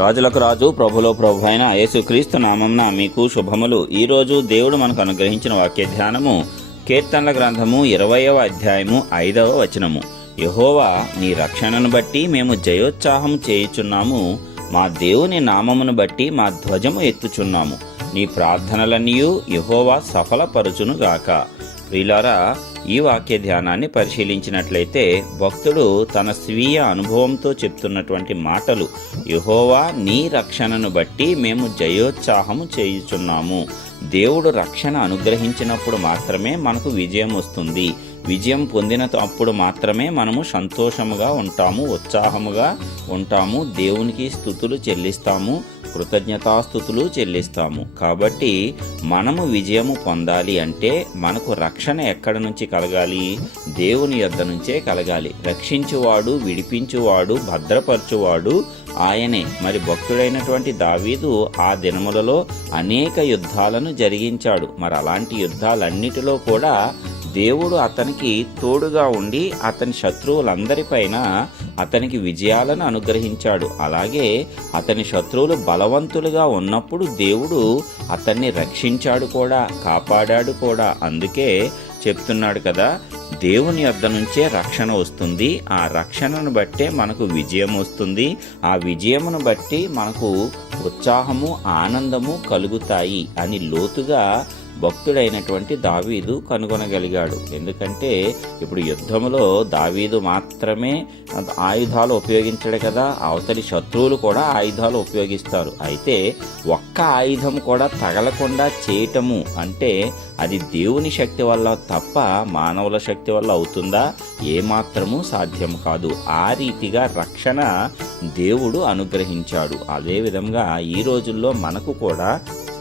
రాజులకు రాజు ప్రభులో ప్రభు అయిన యేసుక్రీస్తు నామంన మీకు శుభములు. ఈరోజు దేవుడు మనకు అనుగ్రహించిన వాక్య ధ్యానము కీర్తనల గ్రంథము ఇరవయవ అధ్యాయము ఐదవ వచనము. యహోవా నీ రక్షణను బట్టి మేము జయోత్సాహం చేయుచున్నాము. మా దేవుని నామమును బట్టి మా ధ్వజము ఎత్తుచున్నాము. నీ ప్రార్థనలన్నీయు యహోవా సఫలపరుచునుగాక. గాక ఈ వాక్య ధ్యానాన్ని పరిశీలించినట్లయితే భక్తుడు తన స్వీయ అనుభవంతో చెప్తున్నటువంటి మాటలు యహోవా నీ రక్షణను బట్టి మేము జయోత్సాహము చేయుచున్నాము. దేవుడు రక్షణ అనుగ్రహించినప్పుడు మాత్రమే మనకు విజయం వస్తుంది. విజయం పొందిన అప్పుడు మాత్రమే మనము సంతోషముగా ఉంటాము ఉత్సాహముగా ఉంటాము. దేవునికి స్థుతులు చెల్లిస్తాము. కృతజ్ఞతాస్థుతులు చెల్లిస్తాము. కాబట్టి మనము విజయము పొందాలి అంటే మనకు రక్షణ ఎక్కడ నుంచి కలగాలి? దేవుని యొద్ద నుంచే కలగాలి. రక్షించువాడు విడిపించువాడు భద్రపరచువాడు ఆయనే. మరి భక్తుడైనటువంటి దావీదు ఆ దినములలో అనేక యుద్ధాలను జరిగించాడు. మరి అలాంటి యుద్ధాలన్నిటిలో కూడా దేవుడు అతనికి తోడుగా ఉండి అతని శత్రువులందరిపైన అతనికి విజయాలను అనుగ్రహించాడు. అలాగే అతని శత్రువులు బలవంతులుగా ఉన్నప్పుడు దేవుడు అతన్ని రక్షించాడు కూడా కాపాడాడు కూడా. అందుకే చెప్తున్నాడు కదా దేవుని యొద్ద నుంచే రక్షణ వస్తుంది. ఆ రక్షణను బట్టే మనకు విజయం వస్తుంది. ఆ విజయమును బట్టి మనకు ఉత్సాహము ఆనందము కలుగుతాయి అని లోతుగా భక్తుడైనటువంటి దావీదు కనుగొనగలిగాడు. ఎందుకంటే ఇప్పుడు యుద్ధంలో దావీదు మాత్రమే ఆయుధాలు ఉపయోగించడు కదా అవతలి శత్రువులు కూడా ఆయుధాలు ఉపయోగిస్తారు. అయితే ఒక్క ఆయుధం కూడా తగలకుండా చేయటము అంటే అది దేవుని శక్తి వల్ల తప్ప మానవుల శక్తి వల్ల అవుతుందా? ఏమాత్రము సాధ్యం కాదు. ఆ రీతిగా రక్షణ దేవుడు అనుగ్రహించాడు. అదేవిధంగా ఈ రోజుల్లో మనకు కూడా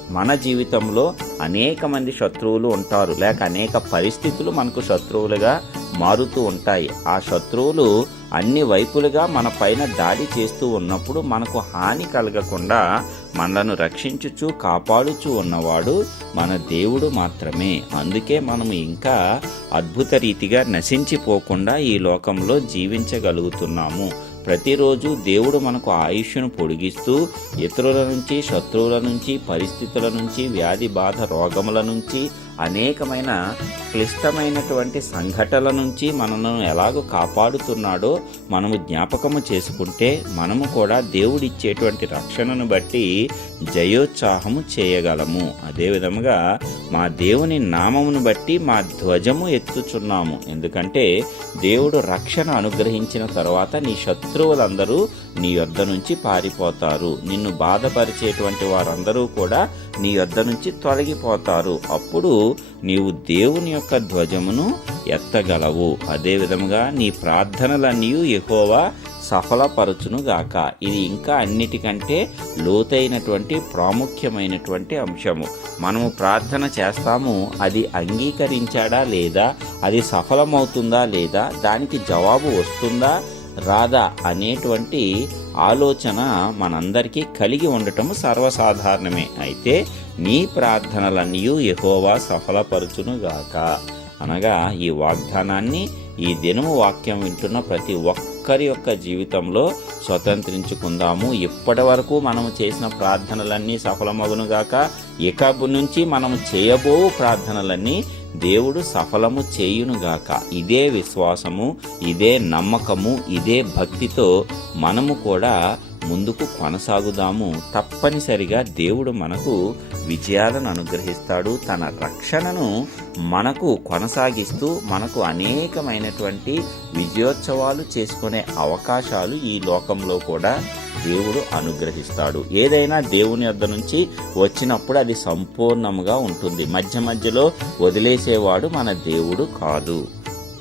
మన జీవితంలో అనేక మంది శత్రువులు ఉంటారు. లేక అనేక పరిస్థితులు మనకు శత్రువులుగా మారుతూ ఉంటాయి. ఆ శత్రువులు అన్ని వైపులుగా మన పైన దాడి చేస్తూ ఉన్నప్పుడు మనకు హాని కలగకుండా మనలను రక్షించుచు కాపాడుచు ఉన్నవాడు మన దేవుడు మాత్రమే. అందుకే మనము ఇంకా అద్భుత రీతిగా నశించిపోకుండా ఈ లోకంలో జీవించగలుగుతున్నాము. ప్రతిరోజు దేవుడు మనకు ఆయుష్ను పొడిగిస్తూ ఇతరుల నుంచి శత్రువుల నుంచి పరిస్థితుల నుంచి వ్యాధి బాధ రోగముల నుంచి అనేకమైన క్లిష్టమైనటువంటి సంఘటనల నుంచి మనను ఎలాగో కాపాడుతున్నాడో మనము జ్ఞాపకము చేసుకుంటే మనము కూడా దేవుడిచ్చేటువంటి రక్షణను బట్టి జయోత్సాహము చేయగలము. అదేవిధముగా మా దేవుని నామమును బట్టి మా ధ్వజము ఎత్తుచున్నాము. ఎందుకంటే దేవుడు రక్షణ అనుగ్రహించిన తర్వాత నీ శత్రువులందరూ నీ యొద్ద నుంచి పారిపోతారు. నిన్ను బాధపరిచేటువంటి వారందరూ కూడా నీ యొద్ద నుంచి తొలగిపోతారు. అప్పుడు నీవు దేవుని యొక్క ధ్వజమును ఎత్తగలవు. అదేవిధముగా నీ ప్రార్థనలన్నీ ఎక్కువ సఫలపరచునుగాక. ఇది ఇంకా అన్నిటికంటే లోతైనటువంటి ప్రాముఖ్యమైనటువంటి అంశము. మనము ప్రార్థన చేస్తాము అది అంగీకరించాడా లేదా అది సఫలమవుతుందా లేదా దానికి జవాబు వస్తుందా రాదా అనేటువంటి ఆలోచన మనందరికీ కలిగి ఉండటం సర్వసాధారణమే. అయితే నీ ప్రార్థనలన్నీ యహోవా సఫలపరచునుగాక. అనగా ఈ వాగ్దానాన్ని ఈ దినము వాక్యం వింటున్న ప్రతి ఒక్కరి యొక్క జీవితంలో స్వతంత్రించుకుందాము. ఇప్పటి వరకు మనము చేసిన ప్రార్థనలన్నీ సఫలమగునుగాక. ఇక నుంచి మనము చేయబో ప్రార్థనలన్నీ దేవుడు సఫలము చేయునుగాక. ఇదే విశ్వాసము ఇదే నమ్మకము ఇదే భక్తితో మనము కూడా ముందుకు కొనసాగుదాము. తప్పనిసరిగా దేవుడు మనకు విజయాలను అనుగ్రహిస్తాడు. తన రక్షణను మనకు కొనసాగిస్తూ మనకు అనేకమైనటువంటి విజయోత్సవాలు చేసుకునే అవకాశాలు ఈ లోకంలో కూడా దేవుడు అనుగ్రహిస్తాడు. ఏదైనా దేవుని వద్ద నుంచి వచ్చినప్పుడు అది సంపూర్ణంగా ఉంటుంది. మధ్య మధ్యలో వదిలేసేవాడు మన దేవుడు కాదు.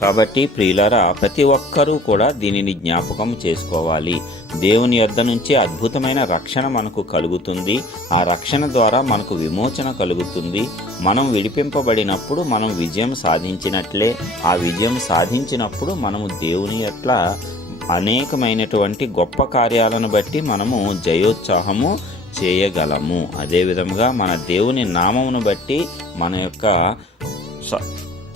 కాబట్టి ప్రియులరా ప్రతి ఒక్కరూ కూడా దీనిని జ్ఞాపకం చేసుకోవాలి. దేవుని యొద్ద నుంచి అద్భుతమైన రక్షణ మనకు కలుగుతుంది. ఆ రక్షణ ద్వారా మనకు విమోచన కలుగుతుంది. మనం విడిపింపబడినప్పుడు మనం విజయం సాధించినట్లే. ఆ విజయం సాధించినప్పుడు మనము దేవుని యొక్క అనేకమైనటువంటి గొప్ప కార్యాలను బట్టి మనము జయోత్సాహము చేయగలము. అదేవిధంగా మన దేవుని నామమును బట్టి మన యొక్క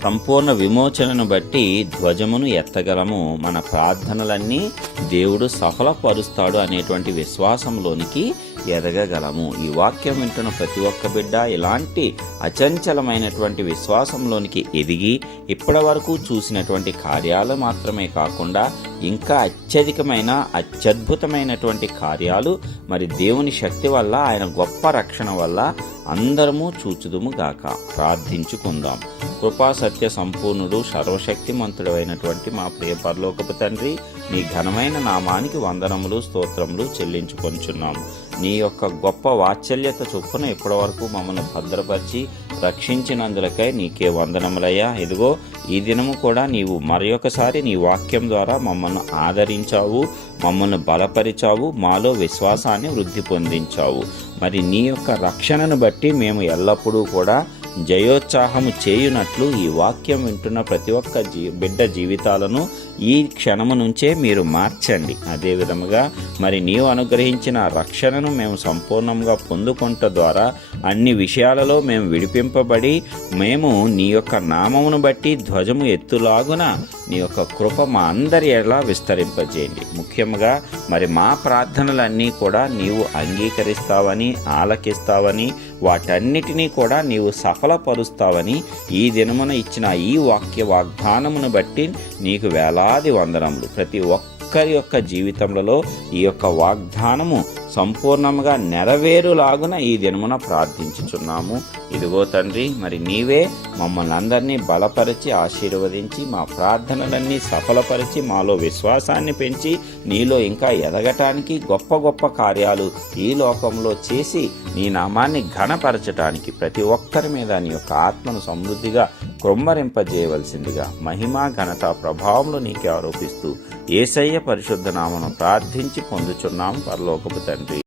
సంపూర్ణ విమోచనను బట్టి ధ్వజమును ఎత్తగలము. మన ప్రార్థనలన్నీ దేవుడు సఫలపరుస్తాడు అనేటువంటి విశ్వాసంలోనికి ఎదగగలము. ఈ వాక్యం వింటున్న ప్రతి ఒక్క బిడ్డ ఇలాంటి అచంచలమైనటువంటి విశ్వాసంలోనికి ఎదిగి ఇప్పటి వరకు చూసినటువంటి కార్యాలు మాత్రమే కాకుండా ఇంకా అత్యధికమైన అత్యద్భుతమైనటువంటి కార్యాలు మరి దేవుని శక్తి వల్ల ఆయన గొప్ప రక్షణ వల్ల అందరము చూచుదుము గాక. ప్రార్థించుకుందాం. కృపా సత్య సంపూర్ణుడు సర్వశక్తిమంతుడు అయినటువంటి మా ప్రియ పరలోకపు తండ్రి నీ ఘనమైన నామానికి వందనములు స్తోత్రములు చెల్లించుకొంచున్నాము. నీ యొక్క గొప్ప వాత్సల్యత చొప్పున ఇప్పటి వరకు మమ్మల్ని భద్రపరిచి రక్షించినందులకై నీకే వందనములయ్యా. ఇదిగో ఈ దినము కూడా నీవు మరొకసారి నీ వాక్యం ద్వారా మమ్మల్ని ఆదరించావు మమ్మల్ని బలపరిచావు మాలో విశ్వాసాన్ని వృద్ధి పొందించావు. మరి నీ యొక్క రక్షణను బట్టి మేము ఎల్లప్పుడూ కూడా జయోత్సాహము చేయునట్లు ఈ వాక్యం వింటున్న ప్రతి ఒక్క జీ బిడ్డ జీవితాలను ఈ క్షణము నుంచే మీరు మార్చండి. అదే విధముగా మరి నీవు అనుగ్రహించిన రక్షణను మేము సంపూర్ణంగా పొందుకుంట ద్వారా అన్ని విషయాలలో మేము విడిపింపబడి మేము నీ యొక్క నామమును బట్టి ధ్వజము ఎత్తులాగున నీ యొక్క కృప మా అందరి ఎలా విస్తరింపజేయండి. ముఖ్యంగా మరి మా ప్రార్థనలన్నీ కూడా నీవు అంగీకరిస్తావని ఆలకిస్తావని వాటన్నిటినీ కూడా నీవు సఫలపరుస్తావని ఈ దినమున ఇచ్చిన ఈ వాక్య వాగ్దానమును బట్టి నీకు వేలాది వందనములు. ప్రతి ఒక్క ఒక్కరి యొక్క జీవితంలో ఈ యొక్క వాగ్దానము సంపూర్ణంగా నెరవేరులాగున ఈ దినమున ప్రార్థించుచున్నాము. ఇదిగో తండ్రి మరి నీవే మమ్మల్ని అందరినీ బలపరిచి ఆశీర్వదించి మా ప్రార్థనలన్నీ సఫలపరిచి మాలో విశ్వాసాన్ని పెంచి నీలో ఇంకా ఎదగటానికి గొప్ప గొప్ప కార్యాలు ఈ లోకంలో చేసి నీ నామాన్ని ఘనపరచటానికి ప్రతి ఒక్కరి మీద నీ యొక్క ఆత్మను సమృద్ధిగా క్రొమ్మరింపజేయవలసిందిగా మహిమ ఘనత ప్రభావంలో నీకే ఆరోపిస్తూ ఏసయ్య పరిశుద్ధ నామను ప్రార్థించి పొందుచున్నాం పరలోకపు తండ్రి.